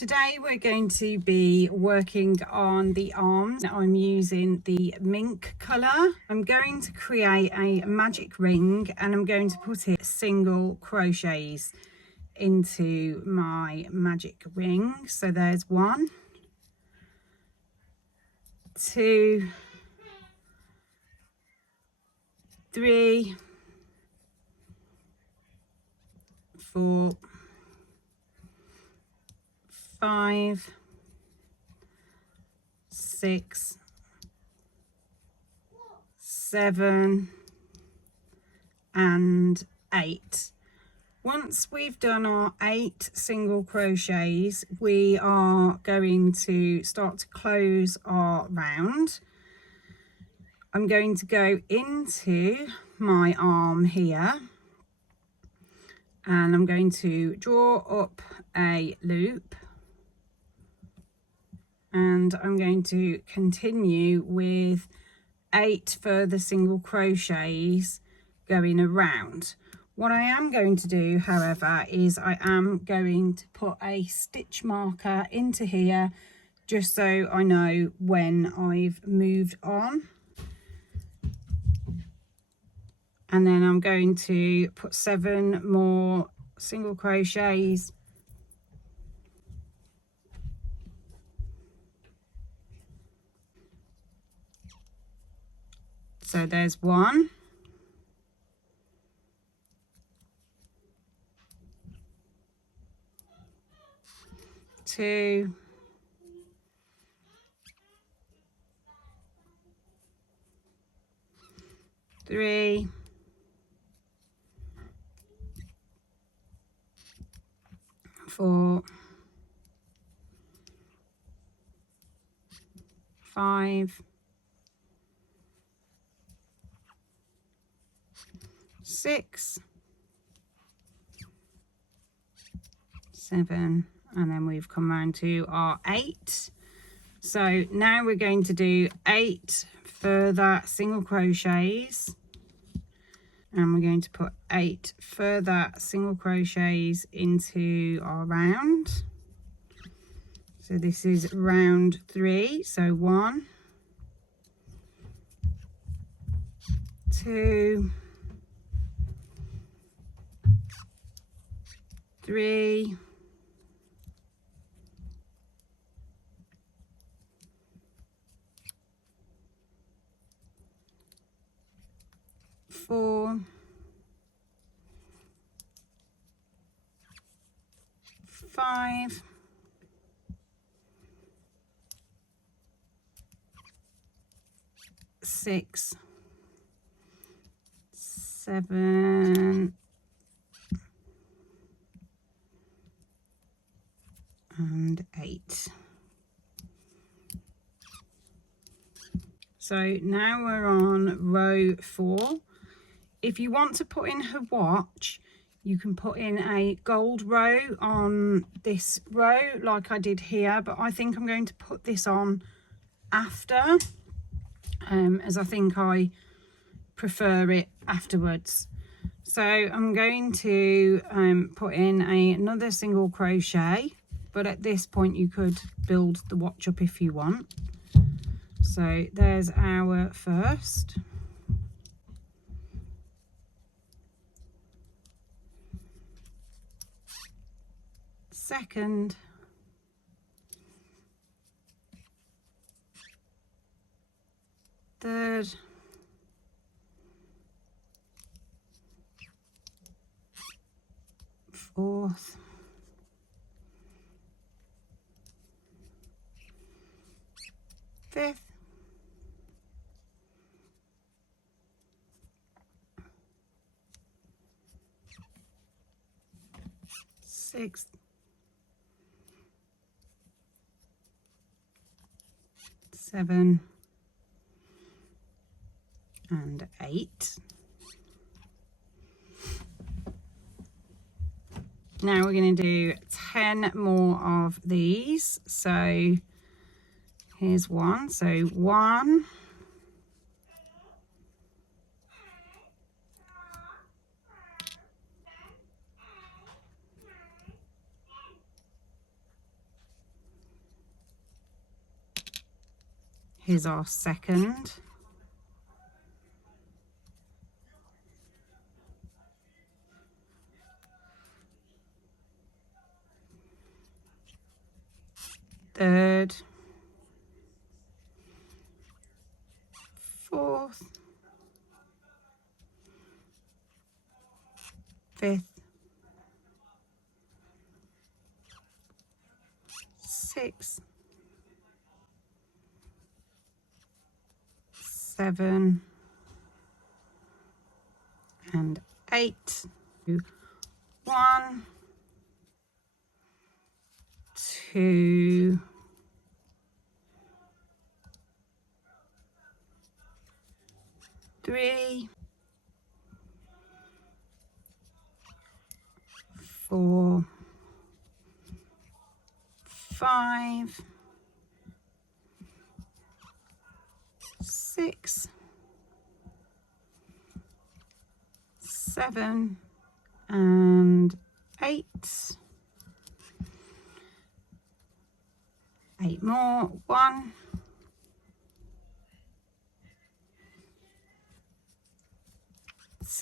Today we're going to be working on the arms. I'm using the mink colour. I'm going to create a magic ring and I'm going to put it single crochets into my magic ring. So there's 1, 2, 3, 4, 5, 6, 7 and 8. Once we've done our 8 single crochets, we are going to start to close our round. I'm going to go into my arm here and I'm going to draw up a loop and I'm going to continue with 8 further single crochets going around. What I am going to do, however, is I am going to put a stitch marker into here just so I know when I've moved on. And then I'm going to put 7 more single crochets so there's 1, 2, 3, 4, 5, 6, 7, and then we've come round to our 8. So now we're going to do 8 further single crochets and we're going to put 8 further single crochets into our round. So this is round 3, so 1, 2, 3, 4, 5, 6, 7 and 8. So now we're on row 4. If you want to put in her watch, you can put in a gold row on this row like I did here, but I think I'm going to put this on after, as I think I prefer it afterwards. So I'm going to put in another single crochet, but at this point you could build the watch up if you want. So there's our first. Second. Third. Fourth. Fifth. Sixth. 7 and 8. Now we're going to do 10 more of these. So here's 1. So 1, Here's our second. Third. Fourth. Fifth. Sixth. 7 and 8. 1, 2, 3, 4, 5, 6, 7 and 8. 8 more. 1,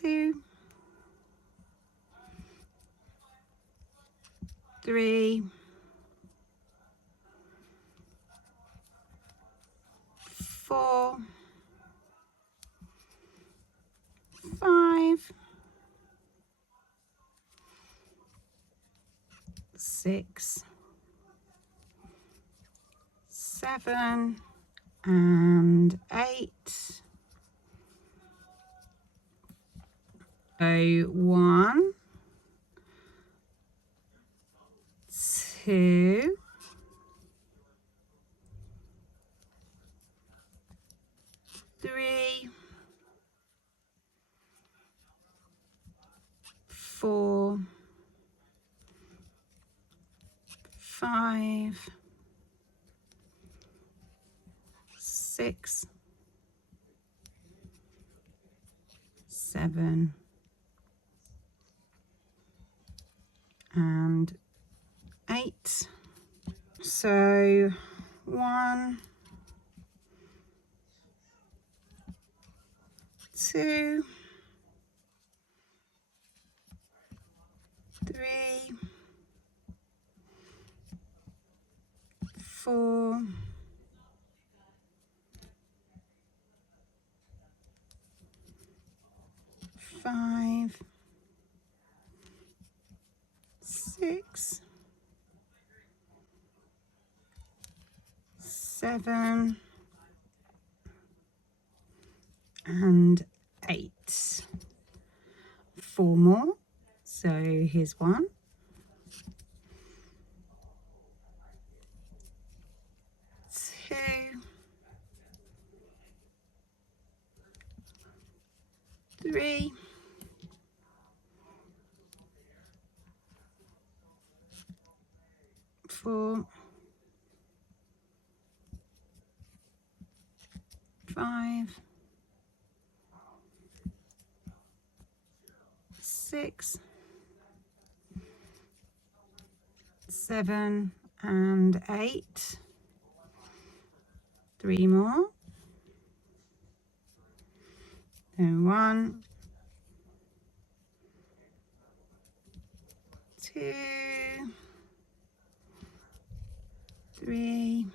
2, 3, 4, 5, 6, 7 and 8. So 1, 2, 3, 4, 5, 6, 7 and 8. So 1, 2, 3, 4, 5, 6, 7 and 8. 4 more. So here's 1, 2, 3, 4, 5, 6, 7 and 8. 3 more. And 1, 2, 3,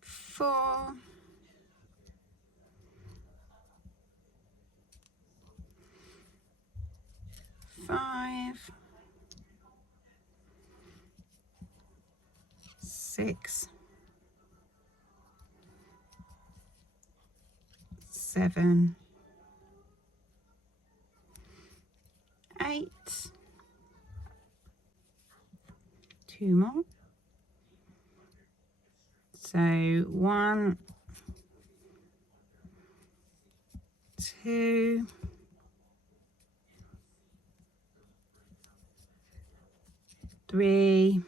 4, 5, 6, 7, 8. 2 more. So 1, 2, 3,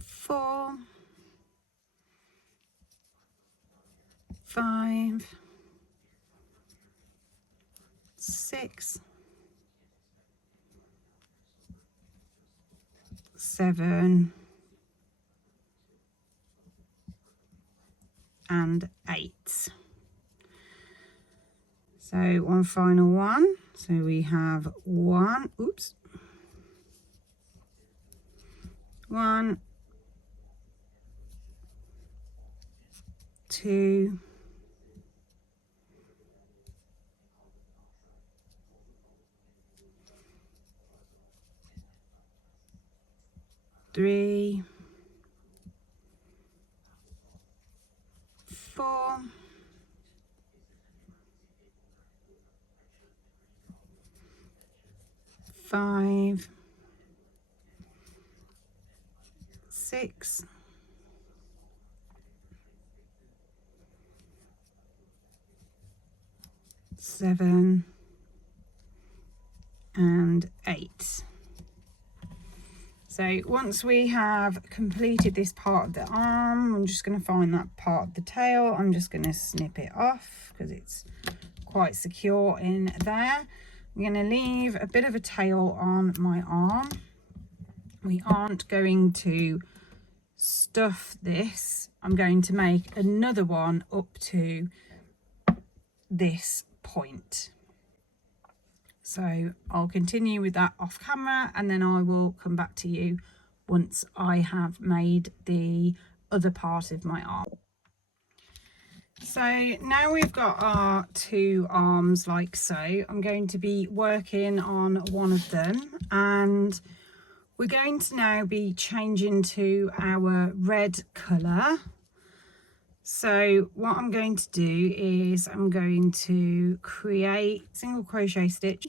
4, 5, 6, 7, and 8. So one final one. So we have 1, oops, 1, 2, 3, 4, 5, 6, 7 and 8. So once we have completed this part of the arm, I'm just going to find that part of the tail. I'm just going to snip it off because it's quite secure in there. I'm going to leave a bit of a tail on my arm. We aren't going to stuff this. I'm going to make another one up to this point. So I'll continue with that off camera, and then I will come back to you once I have made the other part of my arm. So now we've got our 2 arms like so. I'm going to be working on one of them, and we're going to now be changing to our red colour. So what I'm going to do is I'm going to create single crochet stitch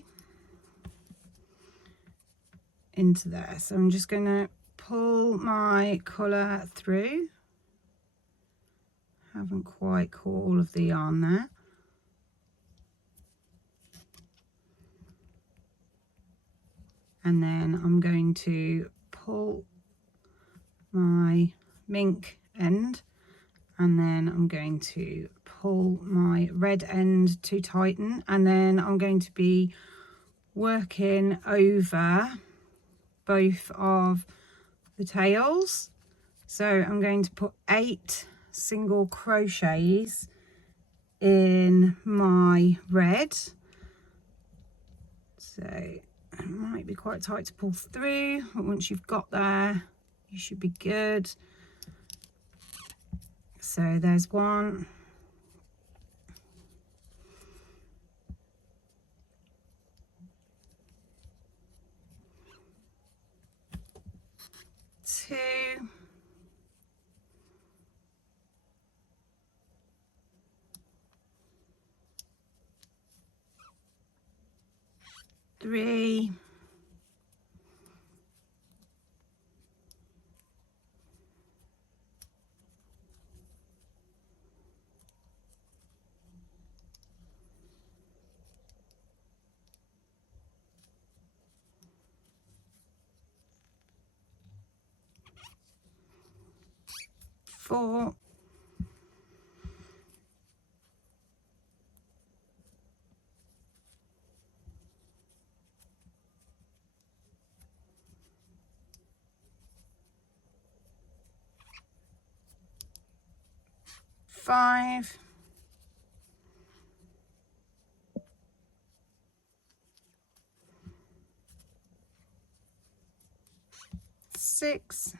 into there. So I'm just going to pull my colour through. Haven't quite caught all of the yarn there. And then I'm going to pull my mink end, and then I'm going to pull my red end to tighten, and then I'm going to be working over both of the tails. So I'm going to put 8 single crochets in my red. So it might be quite tight to pull through, but once you've got there, you should be good. So there's 1, 2, 3, 4, 5, 6,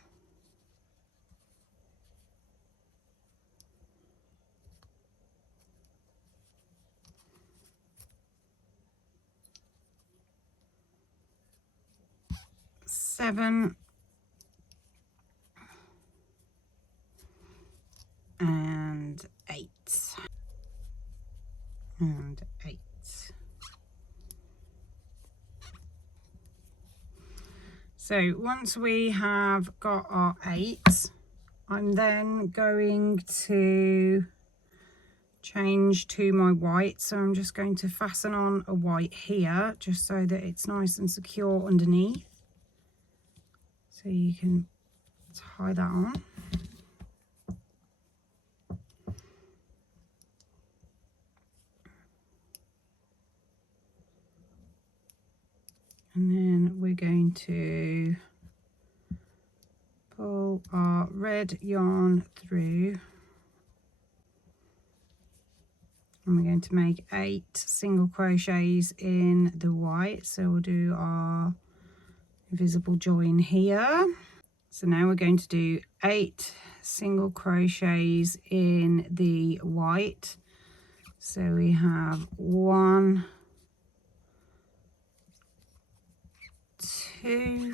7 and 8 and 8. So once we have got our 8, I'm then going to change to my white. So I'm just going to fasten on a white here, just so that it's nice and secure underneath. So you can tie that on. And then we're going to pull our red yarn through And we're going to make 8 single crochets in the white. So we'll do our invisible join here. So now we're going to do 8 single crochets in the white. So we have 1, 2,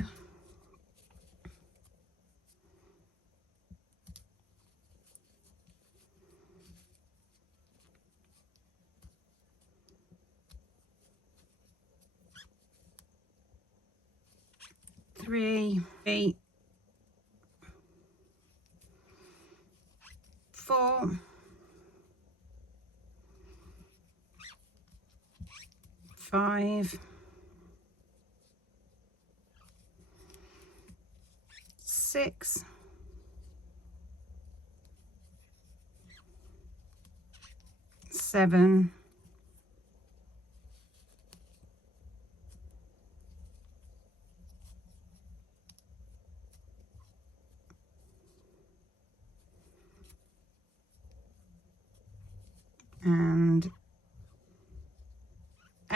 3, 4, 5, 6, 7,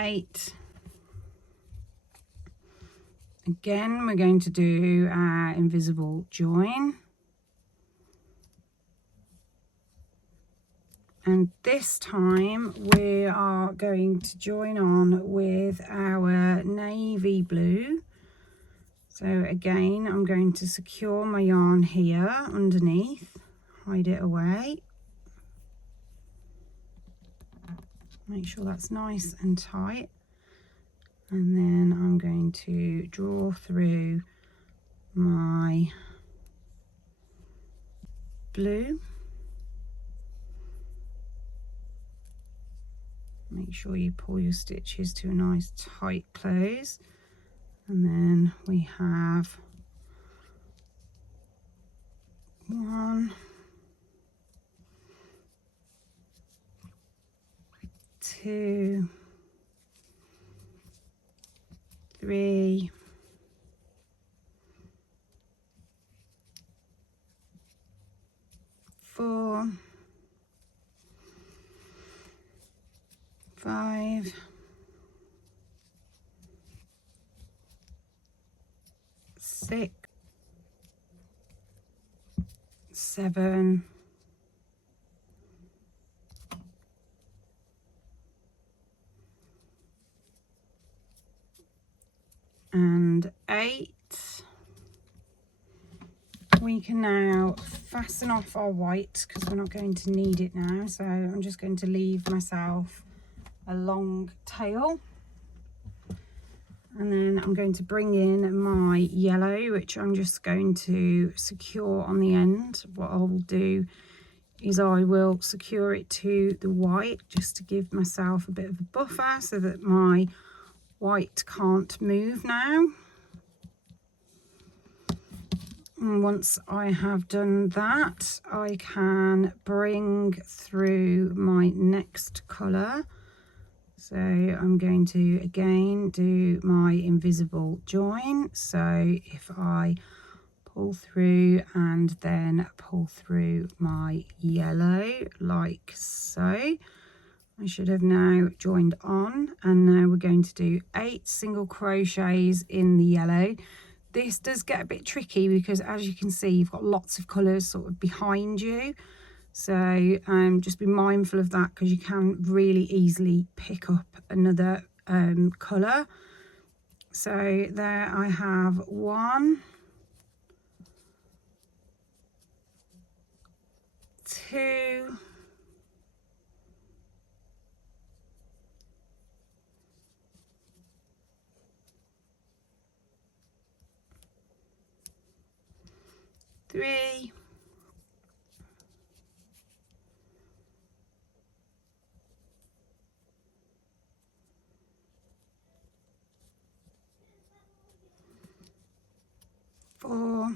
8. Again, we're going to do our invisible join. And this time we are going to join on with our navy blue. So again, I'm going to secure my yarn here underneath, hide it away. Make sure that's nice and tight. And then I'm going to draw through my blue. Make sure you pull your stitches to a nice tight close. And then we have 1, 2, 3, 4, 5, 6, 7, 8. We can now fasten off our white because we're not going to need it now. So I'm just going to leave myself a long tail. And then I'm going to bring in my yellow, which I'm just going to secure on the end. What I will do is I will secure it to the white just to give myself a bit of a buffer so that my white can't move now. And once I have done that, I can bring through my next colour. So I'm going to again do my invisible join. So if I pull through and then pull through my yellow like so, I should have now joined on. And now we're going to do 8 single crochets in the yellow. This does get a bit tricky because, as you can see, you've got lots of colours sort of behind you. So just be mindful of that because you can really easily pick up another colour. So there I have 1, 2, 3, 4,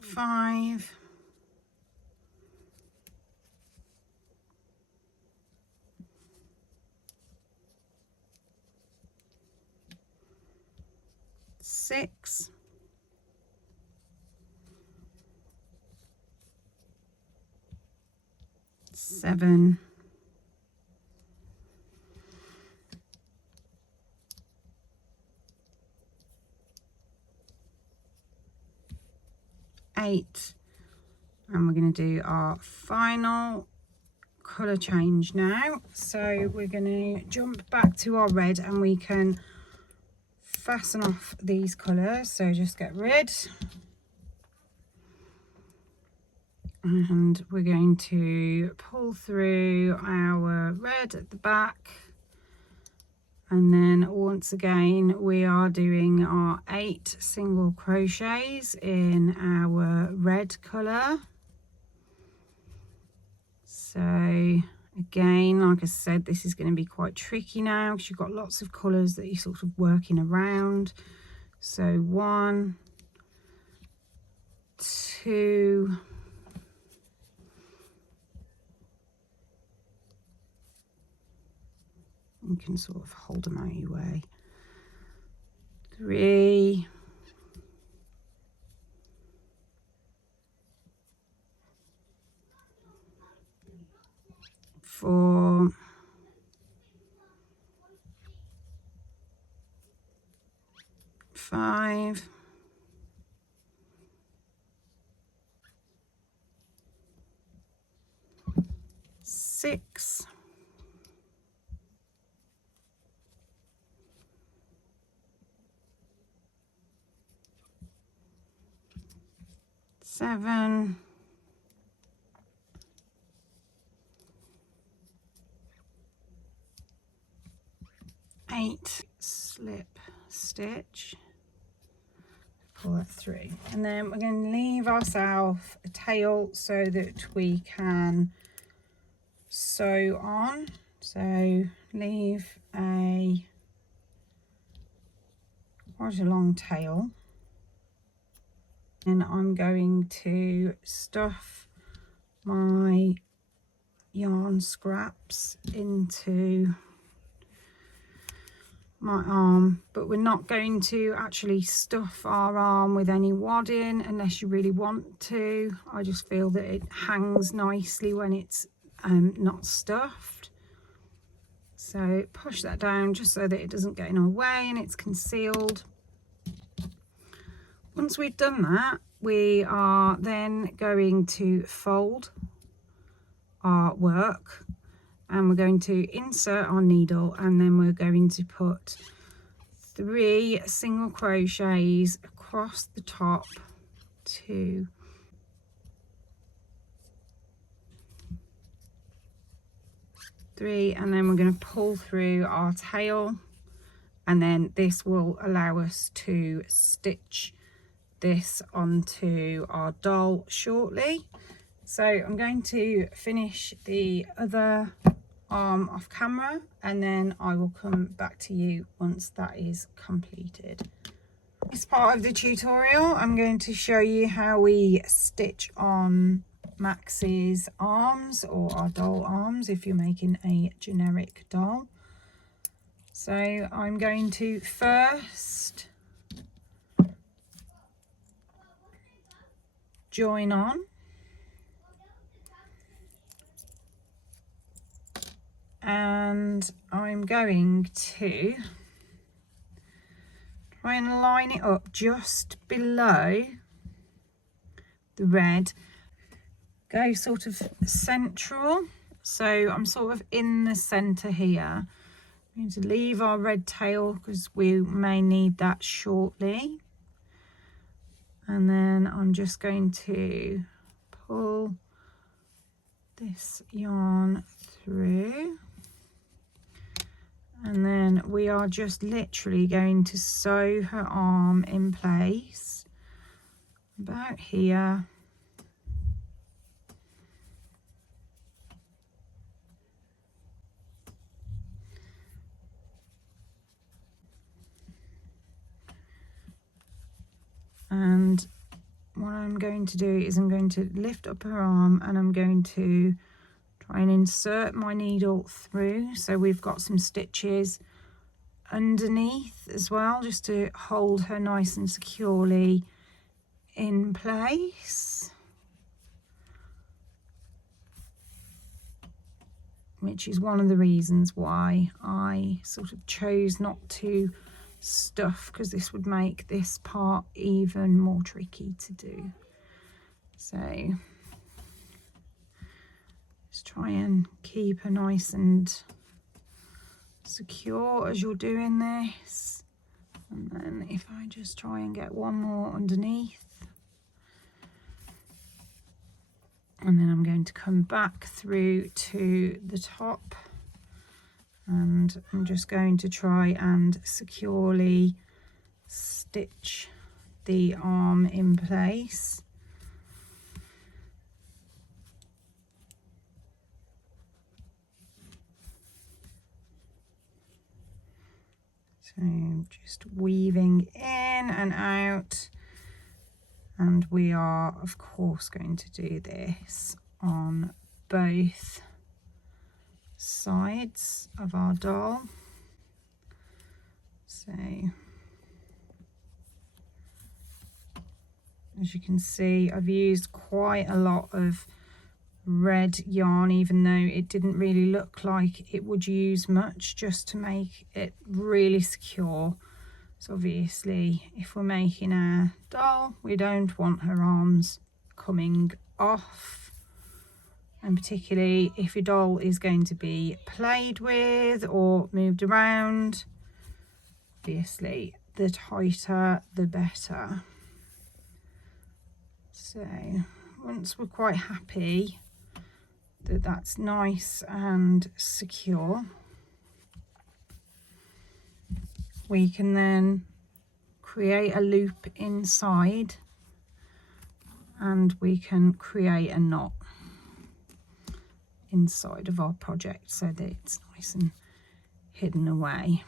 5, 6, 6, 7, 8, and we're going to do our final colour change now. So we're going to jump back to our red and we can fasten off these colours. So just get rid, and we're going to pull through our red at the back, and then once again we are doing our 8 single crochets in our red colour. So again, like I said, this is going to be quite tricky now because you've got lots of colours that you're sort of working around. So 1, 2, you can sort of hold them out your way, 3, 4, 5, 6, 7, 8, slip stitch, pull that through, and then we're going to leave ourselves a tail so that we can sew on. So leave quite a long tail, and I'm going to stuff my yarn scraps into my arm, but we're not going to actually stuff our arm with any wadding unless you really want to. I just feel that it hangs nicely when it's not stuffed. So push that down just so that it doesn't get in our way and it's concealed. Once we've done that, we are then going to fold our work, and we're going to insert our needle, and then we're going to put 3 single crochets across the top, 2, 3, and then we're going to pull through our tail, and then this will allow us to stitch this onto our doll shortly. So I'm going to finish the other arm off camera, and then I will come back to you once that is completed. This part of the tutorial, I'm going to show you how we stitch on Max's arms, or our doll arms if you're making a generic doll. So I'm going to first join on, and I'm going to try and line it up just below the red, go sort of central, so I'm sort of in the center here. I'm going to leave our red tail because we may need that shortly, and then I'm just going to pull this yarn through, and then we are just literally going to sew her arm in place about here. And what I'm going to do is I'm going to lift up her arm, and I'm going to try and insert my needle through, so we've got some stitches underneath as well, just to hold her nice and securely in place, which is one of the reasons why I sort of chose not to stuff, because this would make this part even more tricky to do. So just try and keep her nice and secure as you're doing this. And then if I just try and get one more underneath, and then I'm going to come back through to the top, and I'm just going to try and securely stitch the arm in place. So just weaving in and out, and we are of course going to do this on both sides of our doll. So as you can see, I've used quite a lot of red yarn, even though it didn't really look like it would use much, just to make it really secure. So obviously if we're making a doll, we don't want her arms coming off, and particularly if your doll is going to be played with or moved around, obviously the tighter the better. So once we're quite happy that that's nice and secure, we can then create a loop inside, and we can create a knot inside of our project so that it's nice and hidden away.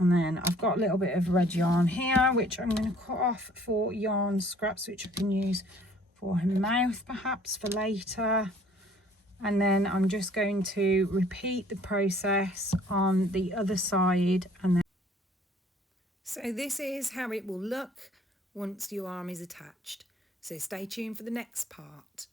And then I've got a little bit of red yarn here, which I'm going to cut off for yarn scraps, which I can use for her mouth perhaps for later. And then I'm just going to repeat the process on the other side. And then so this is how it will look once your arm is attached. So stay tuned for the next part.